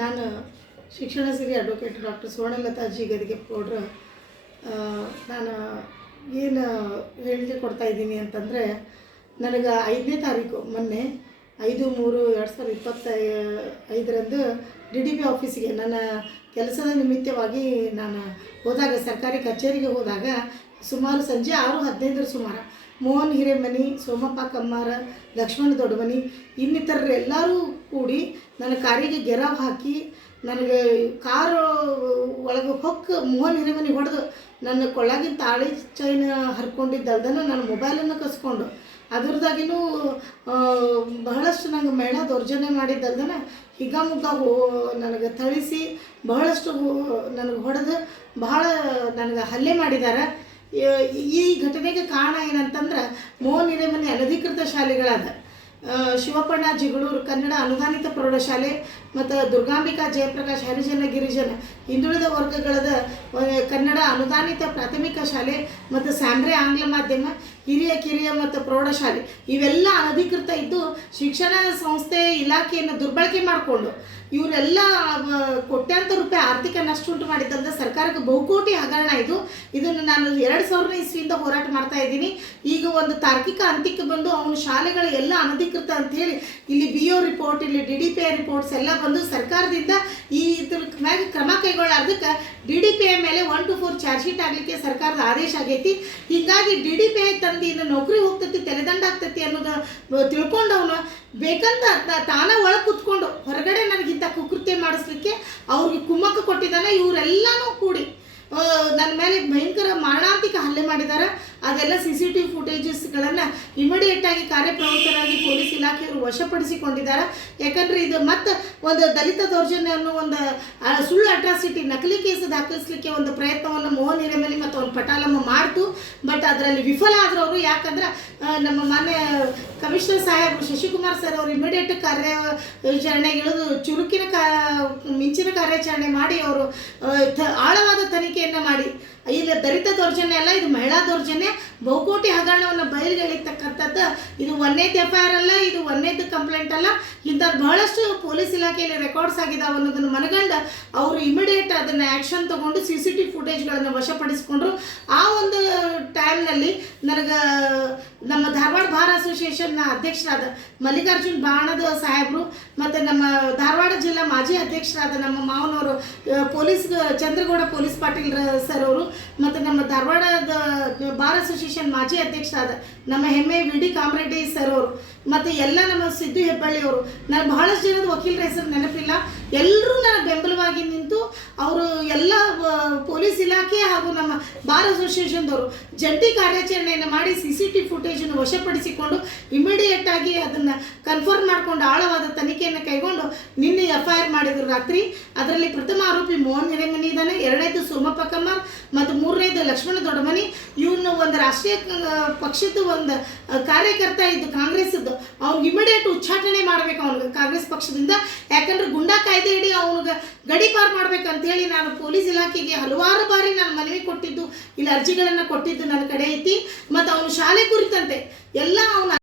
ನಾನು ಶಿಕ್ಷಣ ಸಿರಿ advocate doctor ಸುವರ್ಣಲತಾ G ಗದಿಗೆ ಗೌಡ್ರು. ನಾನು ಏನು ಹೇಳಿಕೆ ಕೊಡ್ತಾಯಿದ್ದೀನಿ ಅಂತಂದರೆ, ನನಗೆ 5ನೇ ತಾರೀಕು ಮೊನ್ನೆ 5/3/2025 DDP ಆಫೀಸಿಗೆ ನನ್ನ ಕೆಲಸದ ನಿಮಿತ್ತವಾಗಿ ನಾನು ಹೋದಾಗ, ಸರ್ಕಾರಿ ಕಚೇರಿಗೆ ಹೋದಾಗ ಸುಮಾರು ಸಂಜೆ 6:15 ಸುಮಾರು ಮೋಹನ್ ಹಿರೇಮನಿ, ಸೋಮಪ್ಪ ಕಮ್ಮಾರ, ಲಕ್ಷ್ಮಣ ದೊಡ್ಡಮನಿ ಇನ್ನಿತರರು ಎಲ್ಲರೂ ಕೂಡಿ ನನ್ನ ಕಾರಿಗೆ ಗೆರಾವ್ ಹಾಕಿ ನನಗೆ ಕಾರು ಒಳಗೆ ಹೊಕ್ಕ ಮೋಹನ್ ಹಿರೇಮನಿ ಹೊಡೆದು ನನ್ನ ಕೊಳ್ಳಾಗಿನ ತಾಳಿ ಚೈನ್ ಹರ್ಕೊಂಡಿದ್ದಲ್ದನ ನನ್ನ ಮೊಬೈಲನ್ನು ಕಸ್ಕೊಂಡು ಅದ್ರದಾಗಿನೂ ಬಹಳಷ್ಟು ನಂಗೆ ಮಹಿಳಾ ದೌರ್ಜನ್ಯ ಮಾಡಿದ್ದಲ್ದನ ಹಿಗ್ಗಾಮುಗ್ಗ ನನಗೆ ಥಳಿಸಿ ಬಹಳಷ್ಟು ನನಗೆ ಹೊಡೆದು ಬಹಳ ನನಗೆ ಹಲ್ಲೆ ಮಾಡಿದ್ದಾರೆ. ಈ ಘಟನೆಗೆ ಕಾರಣ ಏನಂತಂದ್ರೆ, ಮೋಹನ್ ಹಿರೇಮನಿ ಅನಧಿಕೃತ ಶಾಲೆಗಳಾದ ಶಿವಪ್ಪಣ್ಣ ಜಿಗಳೂರು ಕನ್ನಡ ಅನುದಾನಿತ ಪ್ರೌಢಶಾಲೆ ಮತ್ತು ದುರ್ಗಾಂಬಿಕಾ ಜಯಪ್ರಕಾಶ್ ಹರಿಜನ ಗಿರಿಜನ ಹಿಂದುಳಿದ ವರ್ಗಗಳದ ಕನ್ನಡ ಅನುದಾನಿತ ಪ್ರಾಥಮಿಕ ಶಾಲೆ ಮತ್ತು ಸ್ಯಾಂಬ್ರೆ ಆಂಗ್ಲ ಮಾಧ್ಯಮ ಹಿರಿಯ ಕಿರಿಯ ಮತ್ತು ಪ್ರೌಢಶಾಲೆ ಇವೆಲ್ಲ ಅನಧಿಕೃತ ಇದ್ದು, ಶಿಕ್ಷಣ ಸಂಸ್ಥೆ ಇಲಾಖೆಯನ್ನು ದುರ್ಬಳಕೆ ಮಾಡಿಕೊಂಡು ಇವರೆಲ್ಲ ಕೋಟ್ಯಾಂತರ ರೂಪಾಯಿ ಆರ್ಥಿಕ ನಷ್ಟ ಉಂಟು ಮಾಡಿದ್ದಂಥ ಸರ್ಕಾರಕ್ಕೆ ಬಹುಕೋಟಿ ಹಗರಣ ಇದನ್ನು ನಾನು 2000 ಇಸ್ವಿಯಿಂದ ಹೋರಾಟ ಮಾಡ್ತಾ ಇದ್ದೀನಿ. ಈಗ ಒಂದು ತಾರ್ಕಿಕ ಅಂತ್ಯಕ್ಕೆ ಬಂದು ಅವನ ಶಾಲೆಗಳು ಎಲ್ಲ ಅನಧಿಕೃತ ಅಂಥೇಳಿ ಇಲ್ಲಿ BO ರಿಪೋರ್ಟ್, ಇಲ್ಲಿ DDPI ರಿಪೋರ್ಟ್ಸ್ ಎಲ್ಲ ಬಂದು ಸರ್ಕಾರದಿಂದ ಇದ್ರ ಮ್ಯಾಗ ಕ್ರಮ ಕೈಗೊಳ್ಳಾರ್ದಕ್ಕೆ DDPI ಮೇಲೆ 1 to 4 ಚಾರ್ಜ್ ಶೀಟ್ ಆಗಲಿಕ್ಕೆ ಸರ್ಕಾರದ ಆದೇಶ ಆಗೈತಿ. ಹೀಗಾಗಿ DDPI ತಂದು ಇನ್ನು ನೌಕರಿ ಹೋಗ್ತೈತಿ, ತೆರೆದಂಡ ಆಗ್ತೈತಿ ಅನ್ನೋದು ತಿಳ್ಕೊಂಡವನು ಬೇಕಂತ ತಾನ ಒಳಗೆ ಕೂತ್ಕೊಂಡು ಹೊರಗಡೆ ನನಗಿಂತ ಕುಕೃತ್ಯ ಮಾಡಿಸ್ಲಿಕ್ಕೆ ಅವ್ರಿಗೆ ಕುಮ್ಮಕ್ಕು ಕೊಟ್ಟಿದ್ದಾನೆ. ಇವರೆಲ್ಲನೂ ಕೂಡಿ ನನ್ನ ಮೇಲೆ ಭಯಂಕರ ಮಾರಣಾಂತಿಕ ಹಲ್ಲೆ ಮಾಡಿದ್ದಾರೆ. ಅದೆಲ್ಲ CCTV ಫುಟೇಜಸ್ಗಳನ್ನು ಇಮಿಡಿಯೇಟಾಗಿ ಕಾರ್ಯಪ್ರವೃತ್ತರಾಗಿ ಪೊಲೀಸ್ ಇಲಾಖೆಯವರು ವಶಪಡಿಸಿಕೊಂಡಿದ್ದಾರೆ. ಯಾಕಂದರೆ ಇದು ಮತ್ತು ಒಂದು ದಲಿತ ದೌರ್ಜನ್ಯ ಅನ್ನೋ ಒಂದು ಸುಳ್ಳು ಅಟ್ರಾಸಿಟಿ ನಕಲಿ ಕೇಸು ದಾಖಲಿಸಲಿಕ್ಕೆ ಒಂದು ಪ್ರಯತ್ನವನ್ನು ಮೋಹನ್ ಹಿರೇಮನಿ ಮತ್ತು ಅವ್ನ ಪಟಾಲಮ್ಮ ಮಾಡ್ತು. ಬಟ್ ಅದರಲ್ಲಿ ವಿಫಲ ಆದರು ಅವರು. ಯಾಕಂದ್ರೆ ನಮ್ಮ ಮಾನ್ಯ ಕಮಿಷನರ್ ಸಾಹೇಬರು ಶಶಿಕುಮಾರ್ ಸರ್ ಅವರು ಇಮಿಡಿಯೇಟ್ ಕಾರ್ಯಾಚರಣೆಗೆ ಇಳಿದು ಚುರುಕಿನ ಮಿಂಚಿನ ಕಾರ್ಯಾಚರಣೆ ಮಾಡಿ ಅವರು ಆಳವಾದ ತನಿಖೆಯನ್ನು ಮಾಡಿ, ಇಲ್ಲ ದಲಿತ ದೌರ್ಜನ್ಯ ಅಲ್ಲ, ಇದು ಮಹಿಳಾ ದೌರ್ಜನ್ಯ, ಬಹುಕೋಟಿ ಹಗರಣವನ್ನು ಬಯಲಿಗೆಳಿತಕ್ಕಂಥದ್ದು. ಇದು 1ನೇದು FIR ಅಲ್ಲ, ಇದು 1ನೇದು ಕಂಪ್ಲೇಂಟ್ ಅಲ್ಲ. ಇಂಥದ್ದು ಬಹಳಷ್ಟು ಪೊಲೀಸ್ ಇಲಾಖೆಯಲ್ಲಿ ರೆಕಾರ್ಡ್ಸ್ ಆಗಿದ್ದಾವೆ ಅನ್ನೋದನ್ನು ಮನಗಂಡು ಅವರು ಇಮಿಡಿಯೇಟ್ ಅದನ್ನು ಆ್ಯಕ್ಷನ್ ತೊಗೊಂಡು CCTV ಫುಟೇಜ್ಗಳನ್ನು ವಶಪಡಿಸಿಕೊಂಡ್ರು. ಆ ಒಂದು ಟೈಮ್ನಲ್ಲಿ ನನಗೆ ನಮ್ಮ ಧಾರವಾಡ ಬಾರ್ ಅಸೋಸಿಯೇಷನ್ನ ಅಧ್ಯಕ್ಷರಾದ ಮಲ್ಲಿಕಾರ್ಜುನ್ ಬಾಣದ ಸಾಹೇಬರು ಮತ್ತು ನಮ್ಮ ಧಾರವಾಡ ಜಿಲ್ಲಾ ಮಾಜಿ ಅಧ್ಯಕ್ಷರಾದ ನಮ್ಮ ಮಾವನವರು police Chandragowda police Patil sir ಅವರು ಮತ್ತು ನಮ್ಮ ಧಾರವಾಡದ ಬಾರ್ ಅಸೋಸಿಯೇಷನ್ ಮಾಜಿ ಅಧ್ಯಕ್ಷರಾದ ನಮ್ಮ ಹೆಮ್ಮೆ VD ಕಾಮರೆಡ್ಡಿ ಸರ್ ಅವರು ಮತ್ತು ಎಲ್ಲ ನಮ್ಮ ಸಿದ್ದು ಹೆಬ್ಬಳ್ಳಿಯವರು, ನಾನು ಬಹಳಷ್ಟು ಜನದ ವಕೀಲರ ಹೆಸರು ನೆನಪಿಲ್ಲ, ಎಲ್ಲರೂ ನನ್ನ ಬೆಂಬಲವಾಗಿ ನಿಂತು ಅವರು ಎಲ್ಲ ಪೊಲೀಸ್ ಇಲಾಖೆ ಹಾಗೂ ನಮ್ಮ ಬಾರ್ ಅಸೋಸಿಯೇಷನ್ದವರು ಜಂಟಿ ಕಾರ್ಯಾಚರಣೆಯನ್ನು ಮಾಡಿ CCTV ಫುಟೇಜನ್ನು ವಶಪಡಿಸಿಕೊಂಡು ಇಮಿಡಿಯೇಟಾಗಿ ಅದನ್ನು ಕನ್ಫರ್ಮ್ ಮಾಡಿಕೊಂಡು ಆಳವಾದ ತನಿಖೆಯನ್ನು ಕೈಗೊಂಡು ನಿನ್ನೆ FIR ಮಾಡಿದರು ರಾತ್ರಿ. ಅದರಲ್ಲಿ ಪ್ರಥಮ ಆರೋಪಿ ಮೋಹನ್ ಹಿರೇಮನಿ ಇದ್ದಾನೆ, 2ನೇದು ಸೋಮಪ್ಪ ಕಮ್ಮಾರ್ ಮತ್ತು 3ನೇದು ಲಕ್ಷ್ಮಣ ದೊಡ್ಡಮನಿ. ಇವನು ಒಂದು ರಾಷ್ಟ್ರೀಯ ಪಕ್ಷದ ಒಂದು ಕಾರ್ಯಕರ್ತ ಇದ್ದು ಕಾಂಗ್ರೆಸ್ದು, ಅವ್ನಿಗೆ ಇಮಿಡಿಯೇಟ್ ಉಚ್ಚಾಟನೆ ಮಾಡಬೇಕು ಅವ್ನಿಗೆ ಕಾಂಗ್ರೆಸ್ ಪಕ್ಷದಿಂದ. ಯಾಕಂದ್ರೆ ಗುಂಡಾ ಕಾಯ್ದೆ ಇಡಿ ಅವ್ನಿಗೆ ಗಡೀಪಾರು ಮಾಡ್ಬೇಕಂತೇಳಿ ನಾನು ಪೊಲೀಸ್ ಇಲಾಖೆಗೆ ಹಲವಾರು ಬಾರಿ ನಾನು ಮನವಿ ಕೊಟ್ಟಿದ್ದು, ಇಲ್ಲಿ ಅರ್ಜಿಗಳನ್ನು ಕೊಟ್ಟಿದ್ದು ನನ್ನ ಕಡೆ ಐತಿ. ಮತ್ತು ಅವನು ಶಾಲೆ ಕುರಿತಂತೆ ಎಲ್ಲ ಅವನ